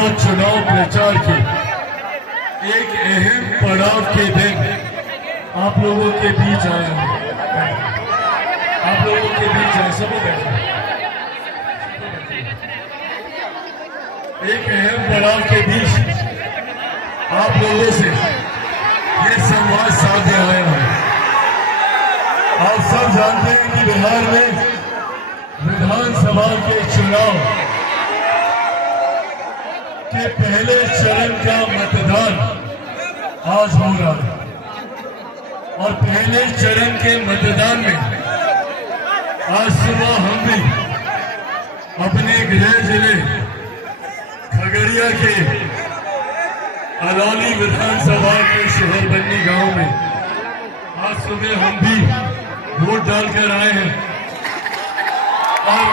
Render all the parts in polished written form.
लोकसभा चुनाव प्रचार के एक अहम पड़ाव के दिन आप लोगों के बीच आए हैं। आप लोगों के बीच आए, सब एक अहम पड़ाव के बीच आप लोगों से ये संवाद साधने आए हैं। आप सब जानते हैं कि बिहार में विधानसभा के चुनाव के पहले चरण का मतदान आज हो रहा है और पहले चरण के मतदान में आज सुबह हम भी अपने गृह जिले खगड़िया के अलौली विधानसभा के शहरबन्नी गांव में आज सुबह हम भी वोट डालकर आए हैं और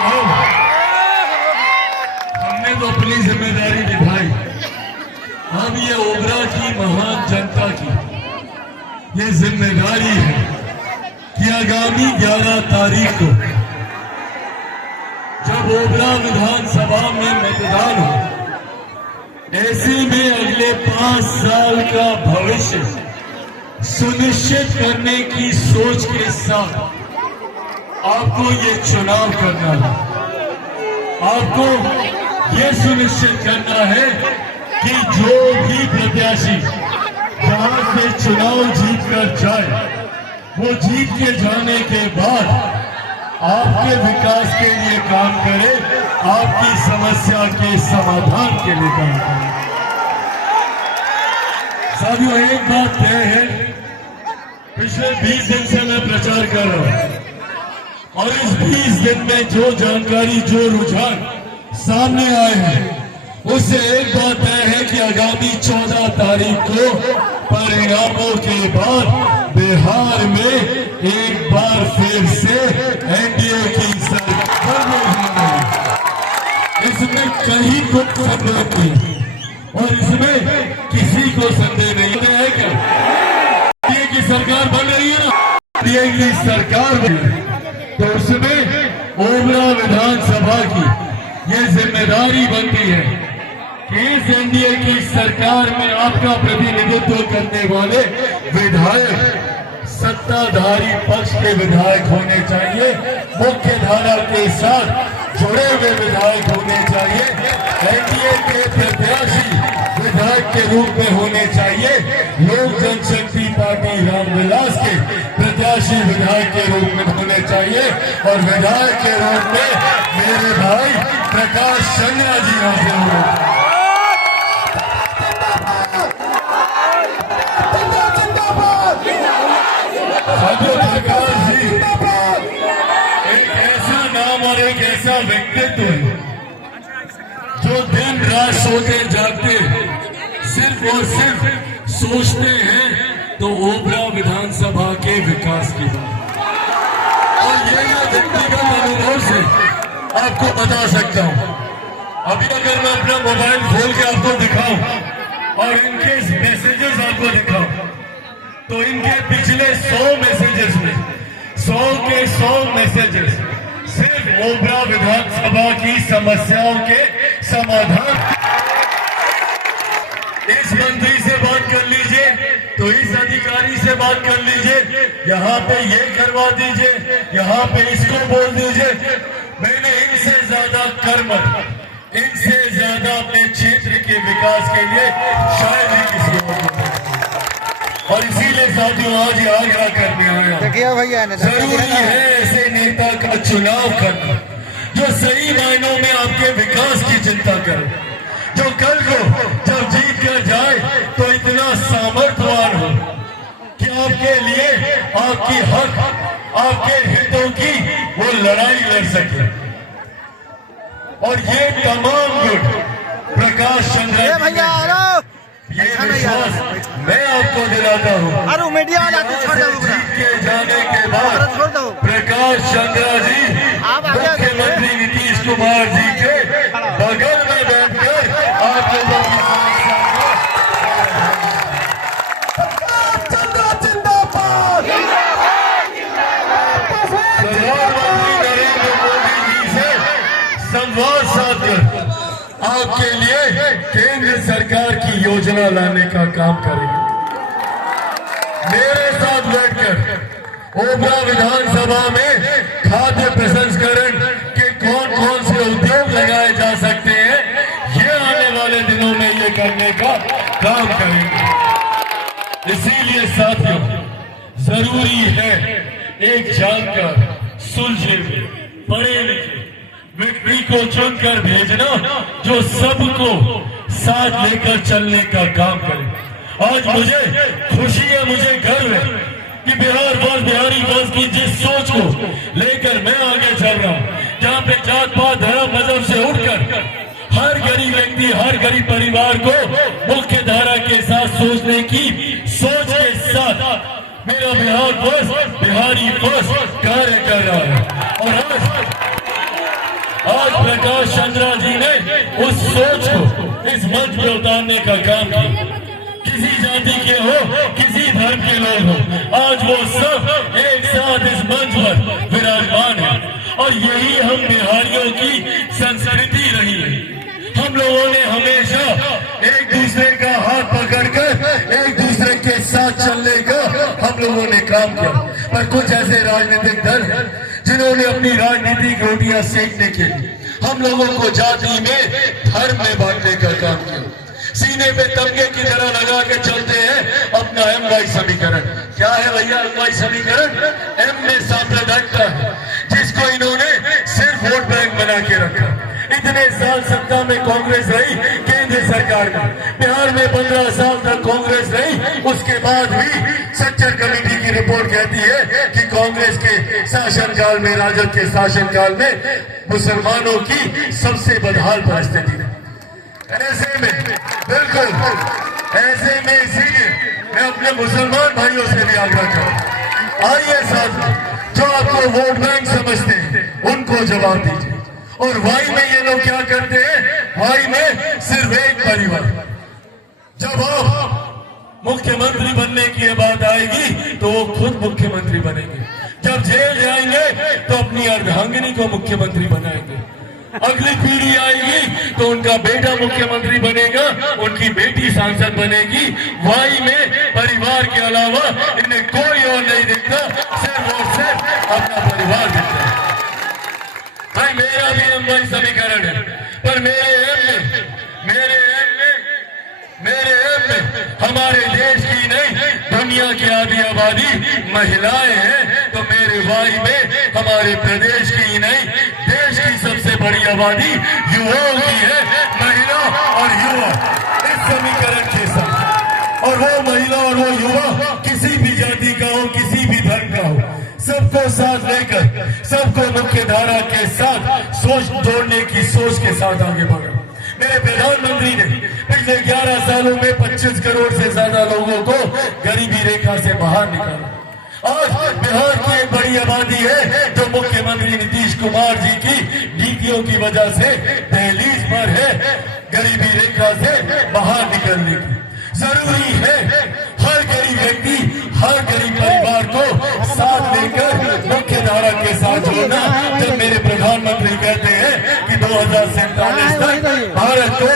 हमने तो अपनी जिम्मेदारी निभाई। अब ये ओबरा की महान जनता की ये जिम्मेदारी है कि आगामी 11 तारीख को जब ओबरा विधानसभा में मतदान हो, ऐसे में अगले 5 साल का भविष्य सुनिश्चित करने की सोच के साथ आपको ये चुनाव करना है। आपको ये सुनिश्चित करना है कि जो भी प्रत्याशी जहां से चुनाव जीत कर जाए, वो जीत के जाने के बाद आपके विकास के लिए काम करे, आपकी समस्या के समाधान के लिए काम करे। साथियों, एक बात तय है, पिछले 20 दिन से मैं प्रचार कर रहा हूं और इस 20 दिन में जो जानकारी, जो रुझान सामने आए हैं, उससे एक बात तय है कि आगामी 14 तारीख को परिणामों के बाद बिहार में एक बार फिर से एनडीए की सरकार है। इसमें कहीं को संदेह नहीं और इसमें किसी को संदेह नहीं है। क्या एनडीए की सरकार बन रही है ना, एनडीए की सरकार बन रही है, तो उसमें ओबरा विधानसभा की ये जिम्मेदारी बनती है कि इस एनडीए की सरकार में आपका प्रतिनिधित्व करने वाले विधायक सत्ताधारी पक्ष के विधायक होने चाहिए, मुख्य धारा के साथ जुड़े हुए विधायक होने चाहिए, एनडीए के प्रत्याशी विधायक के रूप में होने चाहिए, लोक जनशक्ति पार्टी रामविलास के प्रत्याशी विधायक के रूप में होने चाहिए और विधायक के रूप में मेरे भाई प्रकाश चंद्रा जी हाजिर होंगे। प्रकाश जी एक ऐसा नाम और एक ऐसा व्यक्तित्व है जो दिन रात सोते जागते सिर्फ और सिर्फ सोचते हैं तो ओबरा विधानसभा के विकास की बात। और ये मैं व्यक्तिगत अनुभव से आपको बता सकता हूं। अभी अगर मैं अपना मोबाइल खोल के आपको दिखाऊं और इनके मैसेजेस आपको दिखाऊं, तो इनके पिछले 100 मैसेजेस में 100 के 100 मैसेजेस सिर्फ ओबरा विधानसभा की समस्याओं के समाधान। इस मंत्री से बात कर लीजिए, तो इस अधिकारी से बात कर लीजिए, यहाँ पे ये करवा दीजिए, यहाँ पे इसको बोल दीजिए। मैंने इनसे ज्यादा कर्म, इनसे ज्यादा अपने क्षेत्र के विकास के लिए शायद ही किसी को। और इसीलिए साथियों आज आग्रह करने आया, जरूरी है ऐसे नेता का चुनाव करना जो सही मायनों में आपके विकास की चिंता करे, जो कल को जब जीत कर जाए तो इतना सामर्थ्यवान हो कि आपके लिए, आपकी हक, आपके हितों की वो लड़ाई लड़ सके। और ये तमाम गुण प्रकाश चंद्रा, ये विश्वास मैं आपको दिलाता हूँ। अरे मीडिया वाला जीत के जाने के बाद प्रकाश चंद्रा जी मुख्यमंत्री नीतीश कुमार जी के बगल में बैठकर आप लोगों की प्रधानमंत्री नरेंद्र मोदी जी से संवाद साधकर आपके लिए लिए केंद्र सरकार की योजना लाने का काम करेंगे। मेरे साथ बैठकर ओबरा विधानसभा में खाद्य प्रसंस्करण के कौन कौन से उद्योग लगाए जा सकते हैं, ये आने वाले दिनों में ये करने का काम करेंगे। इसीलिए साथियों, जरूरी है एक जानकार, सुलझे हुए, पढ़े लिखे व्यक्ति को चुनकर भेजना जो सबको साथ लेकर चलने का काम करे। आज मुझे खुशी है, मुझे गर्व है कि बिहार फर्स्ट, बिहारी फर्स्ट की जिस सोच को लेकर मैं आगे चल रहा हूं, जहां पे जात पात धर्म मजहब से उठकर हर गरीब व्यक्ति, हर गरीब परिवार को मुख्य धारा के साथ सोचने की सोच के साथ मेरा बिहार फर्स्ट, बिहारी फर्स्ट कार्य कर रहा है। और आज प्रकाश चंद्रा जी ने उस सोच को इस मंच पर उतारने का काम किया। किसी जाति के हो, किसी धर्म के लोग हो, आज वो सब एक साथ इस मंच पर विराजमान है। और यही हम बिहारियों की संस्कृति रही है। हम लोगों ने हमेशा एक दूसरे का हाथ पकड़कर एक दूसरे के साथ चलने का हम लोगों ने काम किया। पर कुछ ऐसे राजनीतिक दल हैं जिन्होंने अपनी राजनीतिक रोटियां सेकने के लिए हम लोगों को जाति में, धर्म में बांटने का काम किया। सीने पे तमगे की तरह लगा के चलते हैं अपना MY समीकरण। क्या है भैया MY समीकरण? M में सांप्रदायिकता है, जिसको इन्होंने सिर्फ वोट बैंक बना के रखा। इतने साल सत्ता में कांग्रेस रही, केंद्र सरकार में, बिहार में 15 साल तक कांग्रेस रही। उसके बाद भी सच्चर कमेटी की रिपोर्ट कहती है कि कांग्रेस के शासनकाल में, राजद के शासनकाल में मुसलमानों की सबसे बदहाल परिस्थिति है। ऐसे में बिल्कुल ऐसे में इसीलिए मैं अपने मुसलमान भाइयों से भी आग्रह करूं, आइए साथ जो आपको वोट बैंक समझते हैं उनको जवाब दीजिए। और वाई में ये लोग क्या करते हैं, वाई में सिर्फ एक परिवार। जब आप मुख्यमंत्री बनने की बात आएगी तो वो खुद मुख्यमंत्री बनेंगे। जब जेल जाएंगे तो अपनी अर्धांगिनी को मुख्यमंत्री बनाएंगे। अगली पीढ़ी आएगी तो उनका बेटा मुख्यमंत्री बनेगा, उनकी बेटी सांसद बनेगी। वाई में परिवार के अलावा इन्हें कोई और नहीं दिखता, सिर्फ और सिर्फ अपना परिवार दिखता है। भाई मेरा भी MY समीकरण है, पर मेरे एम में हमारे देश की नहीं, दुनिया की आधी आबादी महिलाएं हैं। तो मेरे वाई में हमारे प्रदेश की ही नहीं, देश की सबसे बड़ी आबादी युवाओं की है, महिला और युवा इस समीकरण के साथ। और वो महिला और वो युवा किसी भी जाति का हो, किसी भी धर्म का हो, सबको साथ लेकर, सबको मुख्य धारा के साथ सोच जोड़ने की सोच के साथ आगे बढ़ा। मेरे प्रधानमंत्री ने पिछले 11 सालों में 25 करोड़ से ज्यादा लोगों को गरीबी रेखा से बाहर निकाला। आज बिहार की एक बड़ी आबादी है जो मुख्यमंत्री नीतीश कुमार जी की नीतियों की वजह से दहलीज पर है गरीबी रेखा से बाहर निकलने की। जरूरी है हर गरीब व्यक्ति, हर गरीब परिवार को साथ लेकर मुख्य धारा के साथ जोड़ना। जब मेरे प्रधानमंत्री कहते हैं कि 2047 तक भारत को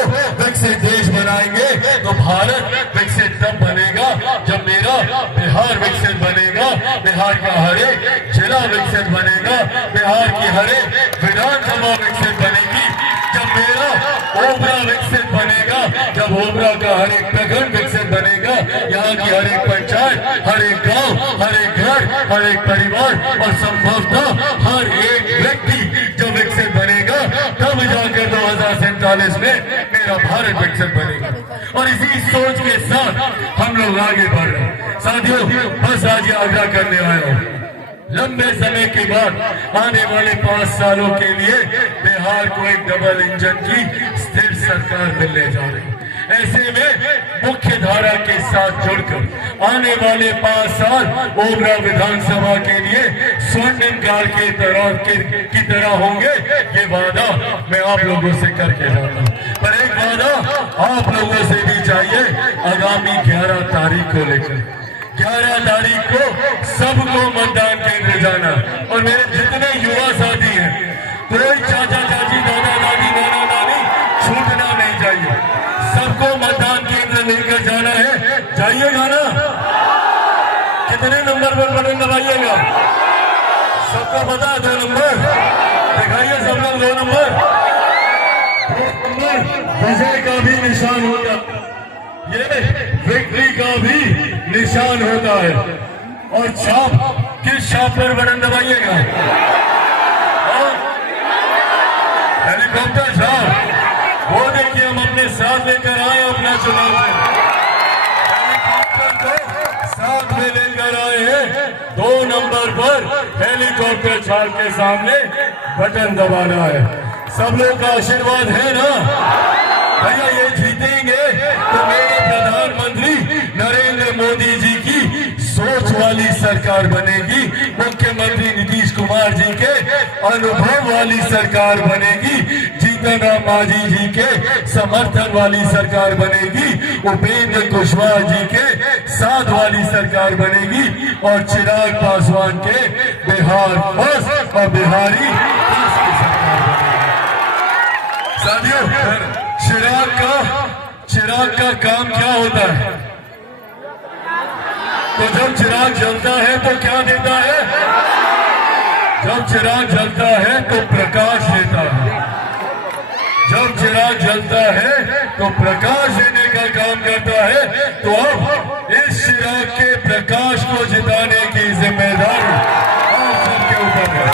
विकसित देश बनाएंगे, तो भारत विकसित तब बनेगा जब मेरा बिहार विकसित बनेगा, बिहार का हर एक जिला विकसित बनेगा, बिहार की हर एक विधानसभा विकसित बनेगी, जब मेरा ओबरा विकसित बनेगा, जब ओबरा का हर एक प्रखंड विकसित बनेगा, यहाँ की हर एक पंचायत, हर एक गांव, हर एक घर, हर एक परिवार और संभवतः हर एक व्यक्ति जो विकसित बनेगा, तब जाकर 2047 में मेरा भारत विकसित बनेगा। और इसी सोच के साथ हम लोग आगे बढ़ रहे हैं। साथियों, बस आज ये आग्रह करने आया हूँ, लंबे समय के बाद आने वाले 5 सालों के लिए बिहार को एक डबल इंजन की स्थिर सरकार मिलने जा रही है। ऐसे में मुख्य धारा के साथ जुड़कर आने वाले 5 साल ओबरा विधानसभा के लिए स्वर्णिम काल की तरह होंगे, ये वादा मैं आप लोगों से करके जाता हूँ। पर एक वादा आप लोगों से भी चाहिए, आगामी 11 तारीख को लेकर 11 तारीख को सबको मतदान केंद्र जाना। और मेरे जितने युवा साथी हैं, कोई चाचा चाची, दादा दादी, नाना नानी छूटना नहीं चाहिए। कितने नंबर पर बटन दबाइएगा? सबको पता है 2 नंबर? दिखाइए सब लोग 2 नंबर। 2 नंबर विजय का भी निशान होता, ये विक्ट्री का भी निशान होता है। और छाप, किस छाप पर बटन दबाइएगा? हेलीकॉप्टर छाप, वो देखिए हम अपने साथ लेकर आए अपना चुनाव में। हेलीकॉप्टर को साथ में लेकर आए हैं। 2 नंबर पर हेलीकॉप्टर छाप के सामने बटन दबाना है। सब लोग का आशीर्वाद है ना भैया? ये जीतेंगे तो मेरे प्रधानमंत्री नरेंद्र मोदी जी की सोच वाली सरकार बनेगी, मुख्यमंत्री नीतीश कुमार जी के अनुभव वाली सरकार बनेगी, जीतन राम मांझी जी के समर्थन वाली सरकार बनेगी, उपेंद्र कुशवाहा जी के साथ वाली सरकार बनेगी और चिराग पासवान के बिहार फर्स्ट और बिहारी फर्स्ट की सरकार बनेगी। साथियों, चिराग का काम क्या होता है? तो जब चिराग जलता है तो क्या देता है? जब चिराग जलता है तो प्रकाश देता है। जब चिराग जलता है तो प्रकाश देने का काम करता है। तो अब इस चिराग के प्रकाश को जिताने की जिम्मेदारी आप सबके ऊपर है।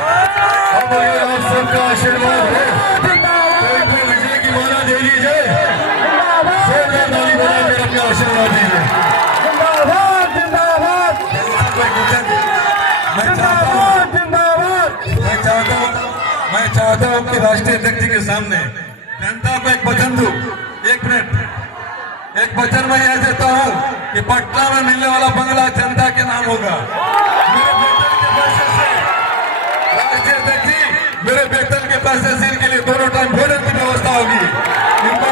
अब अगर आप सबका आशीर्वाद है तो एक विजय की माला दे लीजिए। ताली बजाकर अपना आशीर्वाद दीजिए। मैं चाहता हूं कि राष्ट्रीय अध्यक्ष के सामने जनता को एक वचन दूं। 1 मिनट, एक वचन मैं यह देता हूं कि पटना में मिलने वाला बंगला जनता के नाम होगा। मेरे वेतन के पैसे से राष्ट्रीय अध्यक्ष जी, मेरे वेतन के पैसे से इनके लिए दोनों टाइम भोजन की व्यवस्था होगी। इनको